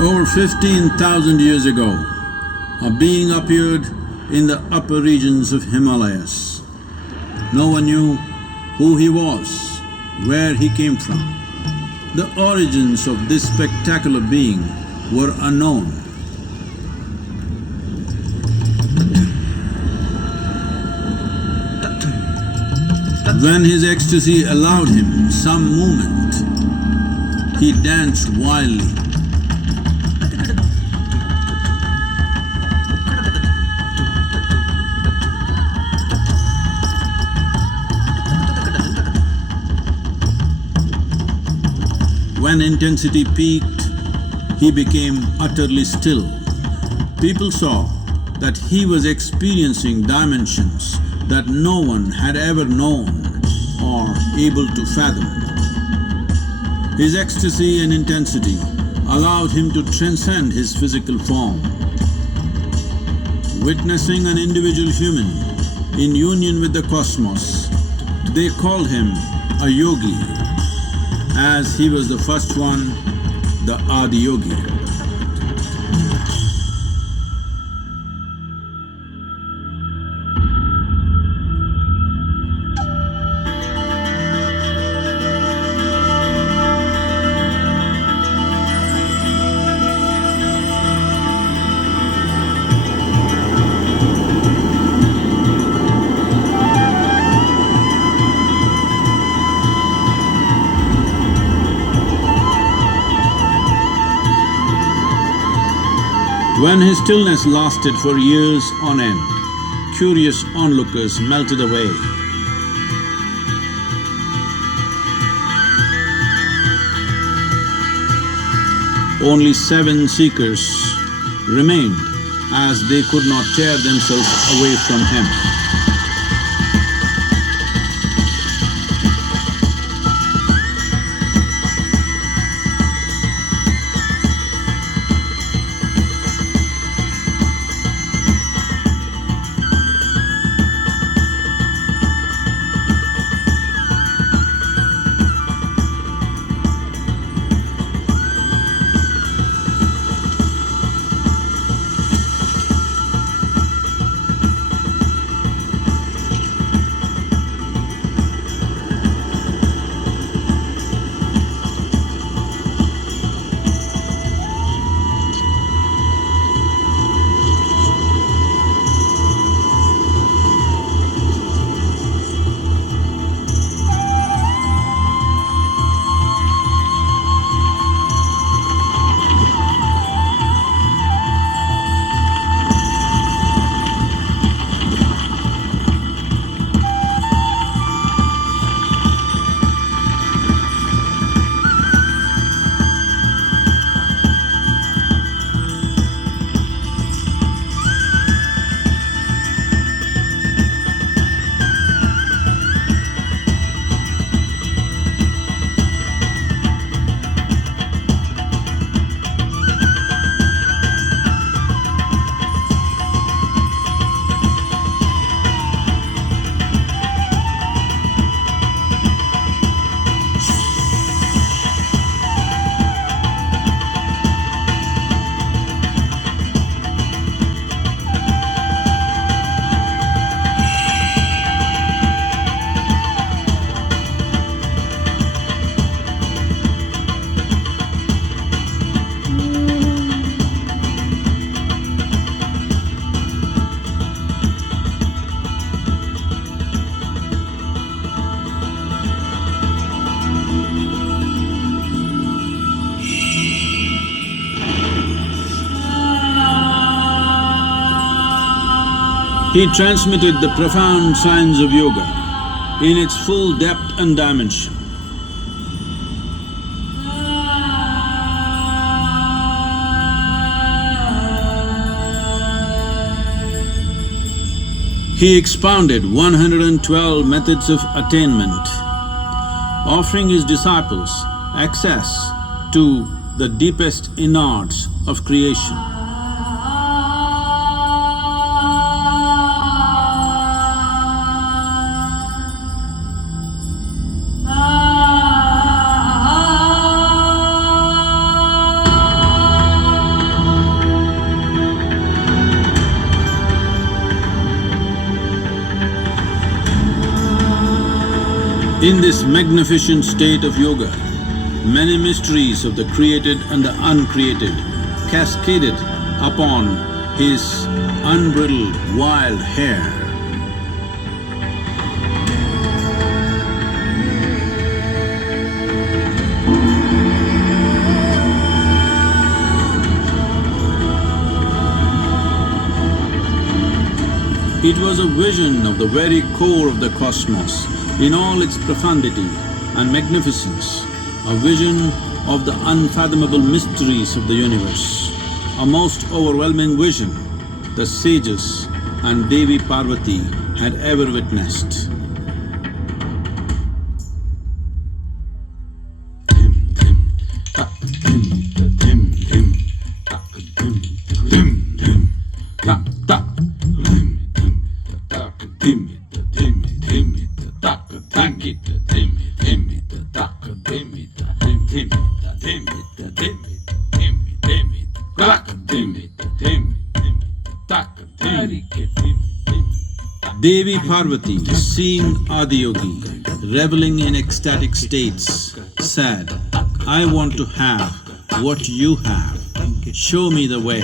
Over 15,000 years ago, a being appeared in the upper regions of Himalayas. No one knew who he was, where he came from. The origins of this spectacular being were unknown. When his ecstasy allowed him some movement, he danced wildly. When intensity peaked, he became utterly still. People saw that he was experiencing dimensions that no one had ever known or able to fathom. His ecstasy and intensity allowed him to transcend his physical form. Witnessing an individual human in union with the cosmos, they called him a yogi, as he was the first one, the Adiyogi. When his stillness lasted for years on end, curious onlookers melted away. Only 7 seekers remained, as they could not tear themselves away from him. He transmitted the profound science of yoga in its full depth and dimension. He expounded 112 methods of attainment, offering his disciples access to the deepest innards of creation. In this magnificent state of yoga, many mysteries of the created and the uncreated cascaded upon his unbridled wild hair. It was a vision of the very core of the cosmos in all its profundity and magnificence, a vision of the unfathomable mysteries of the universe, a most overwhelming vision the sages and Devi Parvati had ever witnessed. Devi Parvati, seeing Adiyogi reveling in ecstatic states, said, "I want to have what you have. Show me the way."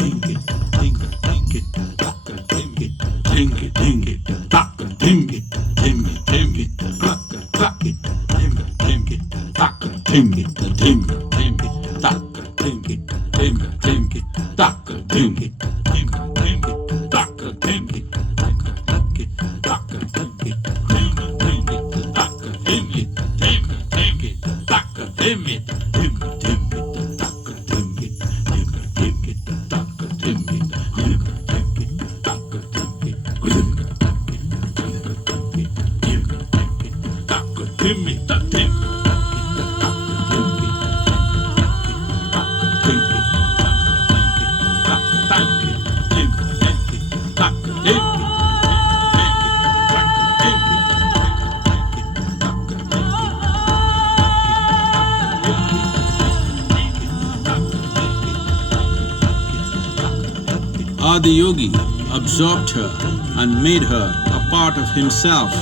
Adiyogi absorbed her and made her a part of himself,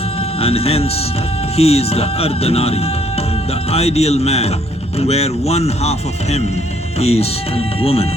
and hence he is the Ardhanari, the ideal man, where one half of him is woman.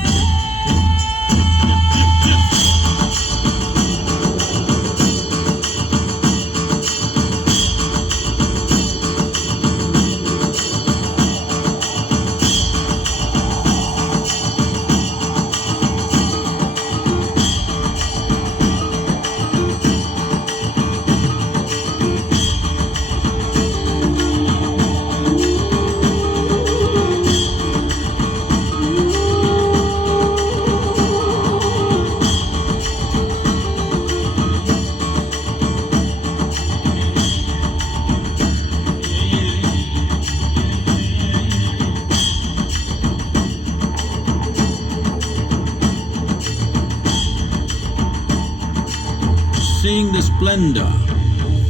Seeing the splendor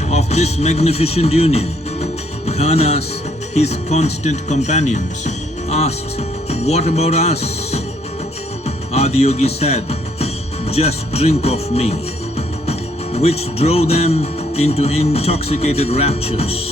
of this magnificent union, Ghanas, his constant companions, asked, "What about us?" Adiyogi said, "Just drink of me," which drove them into intoxicated raptures.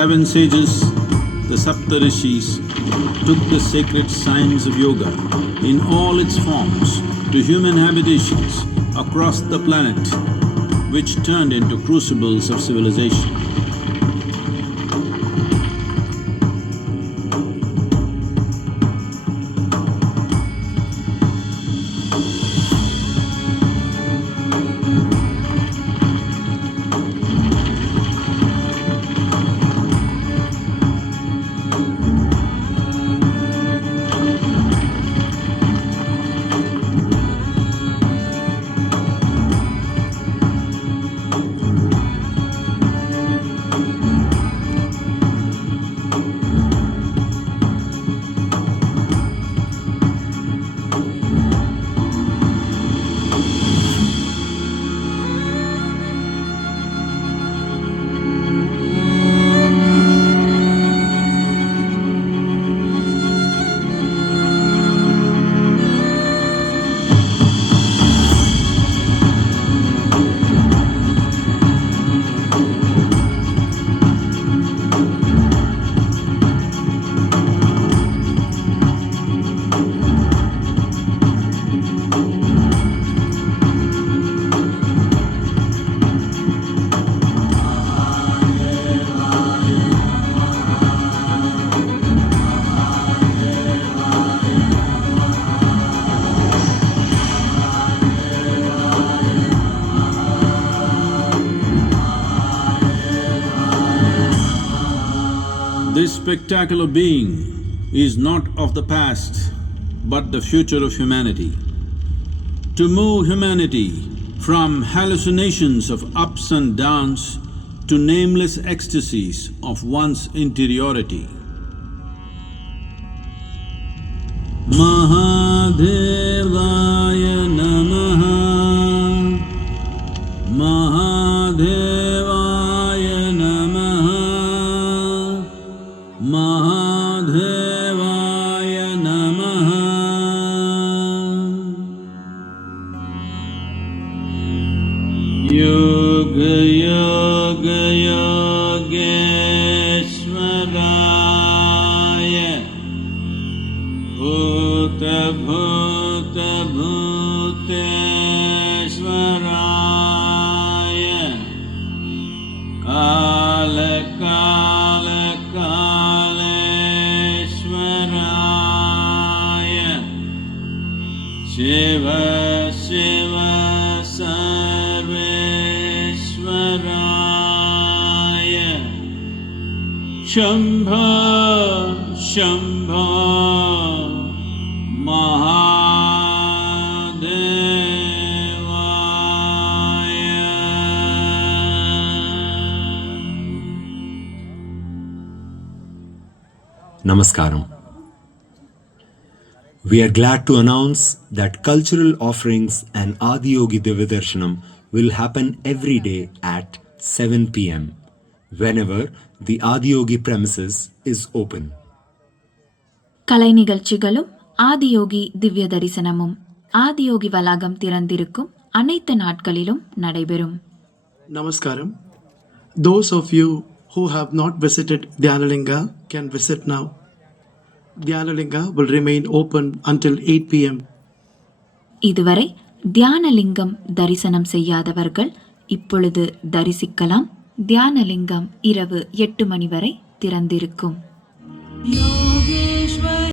Seven sages, the Saptarishis, took the sacred science of yoga in all its forms to human habitations across the planet, which turned into crucibles of civilization. spectacular being is not of the past, but the future of humanity. To move humanity from hallucinations of ups and downs to nameless ecstasies of one's interiority. Mahadevaya Namaha, Mahadevaya Namaha, Mahadevaya Namaha. Yoga Yoga Yogeshwaraya, Bhuta Bhuta Bhuteshwaraya, Kala Kala Kaleshwaraya, Shiva Shiva Sarveshwaraya, Shambha Shambha Namaskaram. We are glad to announce that cultural offerings and Adiyogi Divyadarshanam will happen every day at 7 p.m. whenever the Adiyogi premises is open. கலை நிகழ்ச்சிகளும் ஆதியோகி திவ்ய தரிசனமும் ஆதியோகி வளாகம் திறந்திருக்கும் அனைத்து நாட்களிலும் நடைபெறும். Namaskaram. Those of you who have not visited Dhyanalinga can visit now. Dhyanalinga will remain open until 8 p.m. இதுவரை தியானலிங்கம் தரிசனம் செய்யாதவர்கள் இப்பொழுது தரிசிக்கலாம். தியானலிங்கம் இரவு 8 மணி வரை திறந்திருக்கும்.